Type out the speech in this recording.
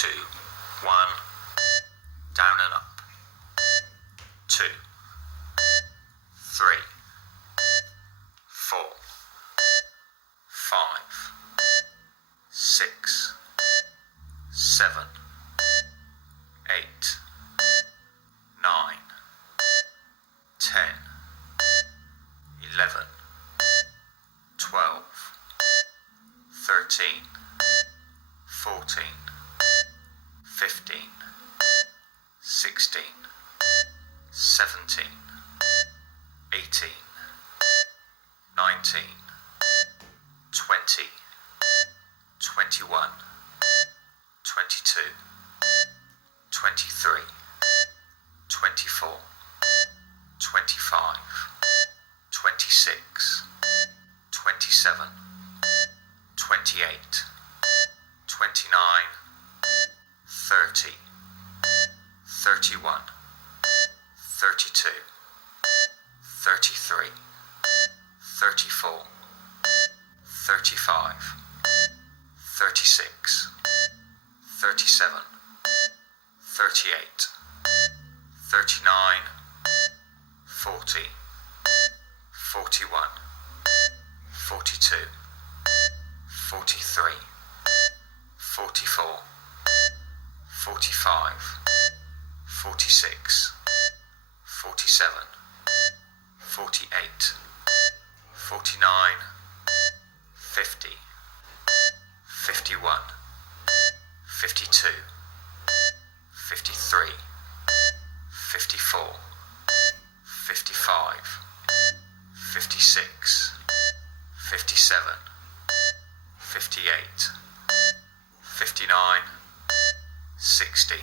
2, 1, down and up. 2, 3, 4, 5, 6, 7, 8, 9, 10, 11, 12, 13, 14, 15, 16, 17, 18, 19, 20, 21, 22, 23, 24, 25, 26, 27, 28, 29, 30, 31, 32, 33, 34, 35, 36, 37, 38, 39, 40, 41, 42, 43, 44, 45, 46, 47, 48, 49, 50, 51, 52, 53, 54, 55, 56, 57, 58, 59, 60.